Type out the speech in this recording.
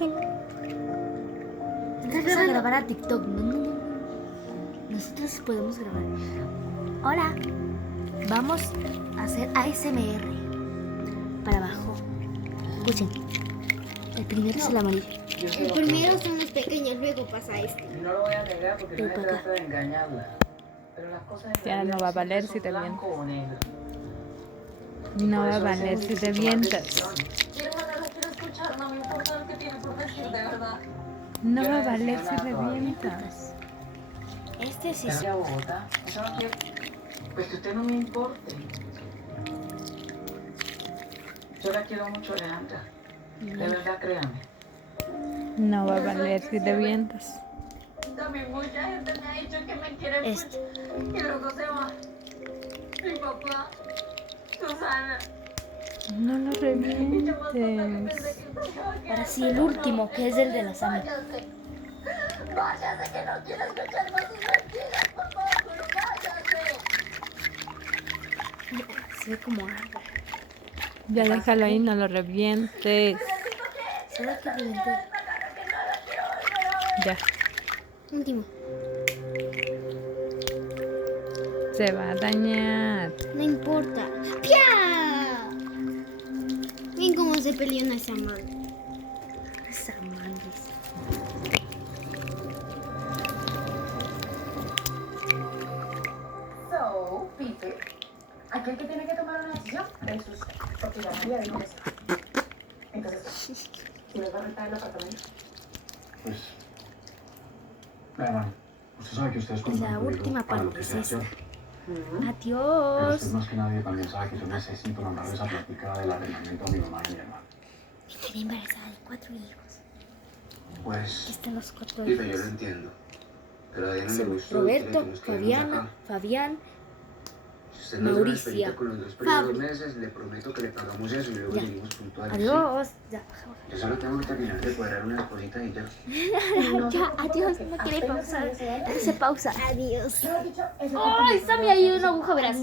Vamos a grabar a TikTok. No. Nosotros podemos grabar. Hola. Vamos a hacer ASMR. Para abajo. Escuchen. El primero es el amarillo. El primero son los pequeños, luego pasa este. No lo voy a negar porque no se Ven para trata de engañarla. Pero las cosas en Ya la vida no va a siempre valer son si te blanco o negro. No Por va a eso valer es si difícil te tomar vientas. decisiones. Quiero escuchar, no me importa lo que tiene por decir, de verdad. No Yo va a no valer decido si nada todavía. revientas. Este sí. Pero voy a Bogotá. Eso no quiere. Pues que usted no me importe. Yo la quiero mucho, Alejandra. De verdad, créame. No va a valer si te vientas. También mucha gente me ha dicho que me quiere Este. mucho y luego se va. Mi papá, Susana. No lo Y yo más que pensé revientes. que pensaba que Ahora sí, el último, que es el de la Sami. váyase. Váyase, que no quiero escuchar más sus mentiras, por favor, váyase. Se ve como agua. Ya déjalo ahí, no lo revientes. ¿Será que reventé? Ya, Último. se va a dañar. No importa. ¡Pia! Miren cómo se peleó esa mano. Esa madre. So, Peter, aquel que tiene que tomar una decisión es usted, porque ya María dijo que sí. Entonces, ¿si les va a rentar el apartamento? Pues, bueno, usted sabe que ustedes La cuentan conmigo última para lo parte que es sea esta. yo. Pero Adiós. usted más que nadie también sabe que yo necesito mandarle esa plática del arrendamiento a mi mamá y mi hermano. Estaría embarazada de 4 hijos. Aquí Pues, están los 4 Pipe, yo hijos. lo entiendo. Pero a Diana le Sí, gustó y quiere Roberto, que nos quedemos Fabiana, acá. Fabián. Si usted no se Mauricia. respeta con los 2 primeros Fabi. meses, le prometo que le pagamos eso y luego Ya. seguimos puntuales. Adiós. Ya, ¿sí? Yo solo tengo que terminar de cuadrar unas cositas y ya. ya, adiós. No quiere pausar. Se pausa. Adiós. Ay, Sammy, hay una aguja, verás.